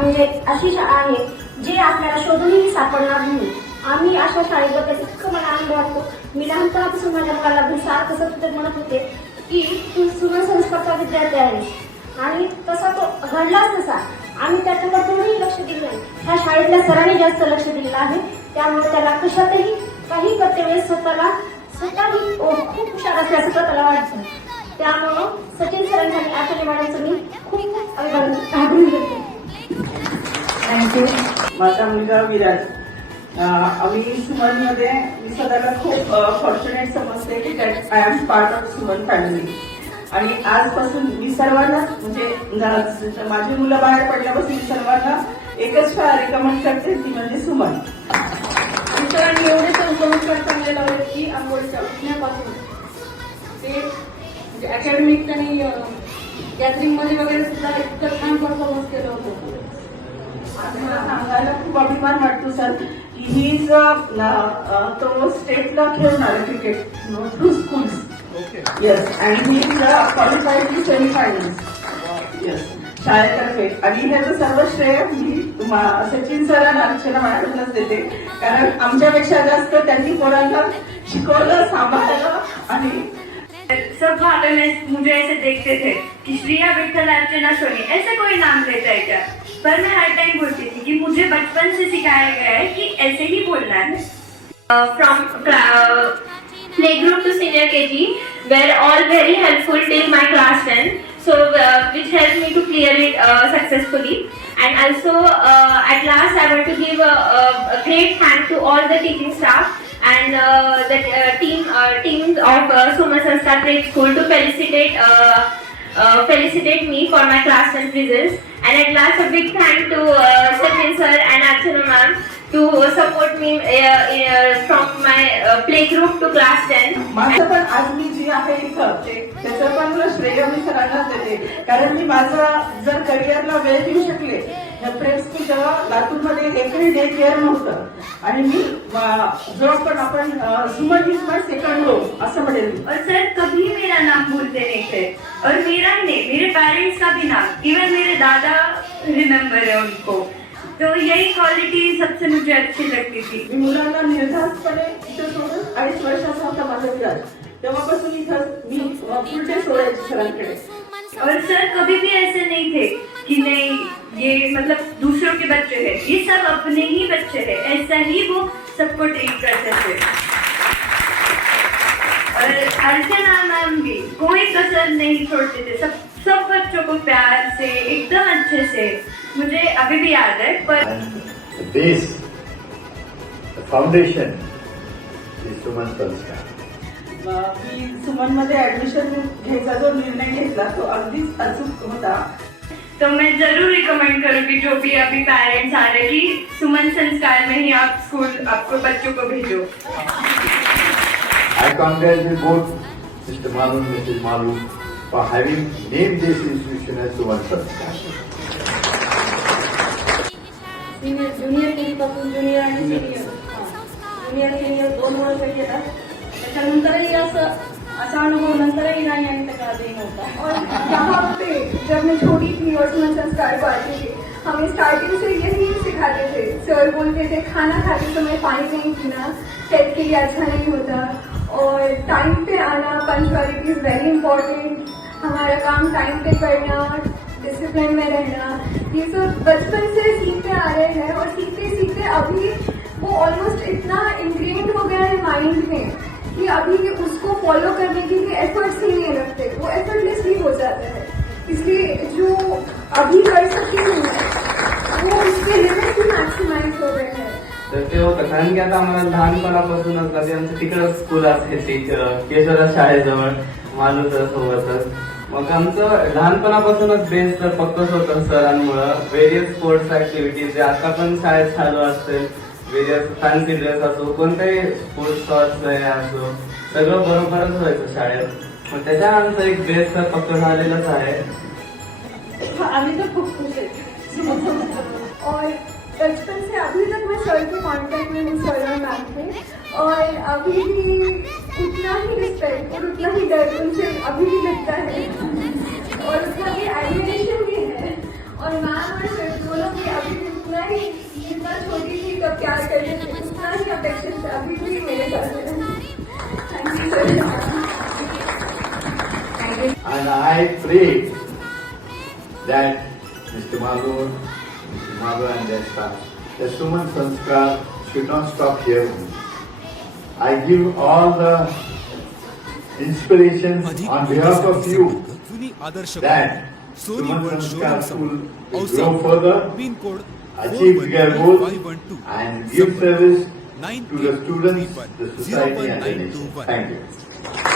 म्हणजे अशी शाळा आहे जी आपल्याला शोधूनही सापडणार नाही. आम्ही अशा शाळेबद्दल इतकं मला आनंद वाटतो. मी लहानपणापासून माझ्या मुलाला सारखं सतत म्हणत होते की तू सुमन संस्कारचा विद्यार्थी आहेस आणि तसा तो घडलाच नसा. आम्ही त्याच्यावर थोडंही लक्ष दिलं नाही. ह्या शाळेतल्या सरांनी जास्त लक्ष दिलेलं आहे. त्यामुळे त्याला कशातही काही करते वेळेस स्वतःही खूप हुशार असल्याचं त्याला वाटतं. त्यामुळं सचिन सरांचं आणि आठवले मॅडमचं मी खूप अभिनंदन करते. थँक्यू. माझा मुलगा विराज. आम्ही सुमनमध्ये मी स्वतःला खूप फॉर्च्युनेट समजते की that I am part of Suman family. आणि आजपासून मी सर्वांना म्हणजे माझी मुलं बाहेर पडल्यापासून मी सर्वांना एकच शाळा रिकमेंड करते, ती म्हणजे सुमन. सरांनी एवढे संस्कार चांगले लावले की आंघोळीच्या उठण्यापासून ते म्हणजे अकॅडमिक त्यांनी गॅदरिंग मध्ये वगैरे सुद्धा इतकं छान परफॉर्मन्स केलं होतं. मला सांगायला खूप अभिमान वाटतो सर की ही तो स्टेटला खेळून आला क्रिकेट थ्रू स्कूल्स. येस. आणि ही क्वालिफाईड टू सेमीफायनल्स. येस, शाळेतर्फे. आणि ह्याचं सर्व श्रेय मी सचिन सरांना अर्चना मॅडमलाच देते, कारण आमच्यापेक्षा जास्त त्यांनी पोरांना शिकवलं, सांभाळलं. आणि सब भागों में मुझे ऐसे देखते थे कि श्रिया विठल अर्चना सोनी ऐसे कोई नाम लेता है क्या, पर मैं हर टाइम बोलती थी कि मुझे बचपन से सिखाया गया है कि ऐसे ही बोलना है. From play group to senior KG were all very helpful till my class 10, so which helped me to clear it successfully. And also at last I want to give a great thank to all the teaching staff and the team of Suman Sanskar Prep School to felicitate me for my class 10 results. And at last a big thank to Sachin sir and Archana ma'am to support me from my play group to class 10. माझं पण आज मी जी आहे इथं त्याचं पण मला श्रेय मी सरांना देते, कारण मी माझं जर करिअरला वेळ देऊ शकले. प्रेप स्कूल तेव्हा लातूरमध्ये एकही डे केअर नव्हतं आणि मी जो पण आपण Suman is my second home असं म्हणेल. और सर कभी मेरा नाम भूलते नहीं थे, और मेरा नहीं, मेरे पेरेंट्स का भी नाम, इवन मेरे दादा रिमेम्बर है उनको. तो यही क्वालिटी सबसे मुझे अच्छी लगती थी. मी मुलांना निर्धास्तपणे इथं सोडून 2.5 वर्षाचा होता माझा विराज, तेव्हापासून इथं मी फुल डे सोडायची सरांकडे. और सर कभी भी ऐसे नहीं थे कि नहीं ये मतलब दूसरों के बच्चे हैं, ये सब अपने ही बच्चे हैं, ऐसा ही वो सबको ट्रीट करते थे. और अर्चना मैम भी कोई कसर नहीं छोड़ते थे, सब बच्चों को प्यार से एकदम अच्छे से, मुझे अभी भी याद है. पर the base, the foundation is Suman Sanskar. मी सुमन मध्ये ऍडमिशन घ्यायचा जो निर्णय घेतला तो अगदीच अचूक होता. तो मैं जरूर रिकमेंड करूंगी जो भी अभी पेरेंट्स आ रहे कि सुमन संस्कार में ही आप स्कूल आपको बच्चों को भेजो. I congratulate both Mr. Malu and Mrs. Malu for having named this institution as Suman Sanskar. Junior KG पासून ज्युनियर आणि सिनियर 2 वर्ष केला. त्याच्यानंतरही असा अनुभव नंतरही नाही आणि त्याचा आधी नव्हता. और यहाँ पे जब मैं छोटी थी और सुमन संस्कार को आती थी, हमें स्टार्टिंग से यही सिखाते थे. सर बोलते थे खाना खाते समय पानी नहीं पीना, हेल्थ के लिए अच्छा नहीं होता, और टाइम पे आना, पंक्चुअलिटी इज वेरी इंपॉर्टेंट, हमारा काम टाइम पे करना, डिसिप्लिन में रहना. ये सब बचपन से सीखते आ रहे हैं और सीखते सीखते अभी वो ऑलमोस्ट इतना इंग्रेंड हो गया है माइंड में कि अभी उसको फॉलो करने के लिए एफर्ट्स ही नहीं रखते, वो एफर्टलेसली हो जाता है. इसलिए जो अभी कर सकते हैं वो उसके लिमिट ही मॅक्सिमाइज हो गए हैं. तर ते होतं कारण की आता आम्हाला लहानपणापासूनच आधी आमचं तिकडं स्कूल असायची केशवरा शाळेजवळ मालूच्या सोबतच. मग आमचं लहानपणापासूनच बेस तर पक्कच होतं सरांमुळं. व्हेरियस स्पोर्ट्स ऍक्टिव्हिटीज जे आता पण शाळेत चालू असतील, व्हेरियस फॅन्सी ड्रेस असो, कोणताही स्पोर्ट्स शॉर्ट्स असो, सगळं बरोबरच व्हायचं शाळेत. मग त्याच्या आमचं एक बेस तर पक्क झालेलंच आहे. आम्ही तर खूप खुश आहे. और बचपन से अभी तक मैं सर के कांटेक्ट में हूँ, सर और मैम थे, और अभी भी उतना ही रिस्पेक्ट और उतना ही डर उनसे अभी भी लगता है, और उतना ही एडमिरेशन भी है. और मैम और सर दोनों की अभी भी मेरे साथ है। Thank you sir. And I pray that Mr. Malu and their staff, the Suman Sanskar should not stop here. I give all the inspirations on behalf of you जुनी आदर्श that सोनी Suman world Sanskar showroom School समोर will औसा grow further, pin code achieve their goals, 412512 and give service to the 9831 students, the society, and the nation. 0191. Thank you.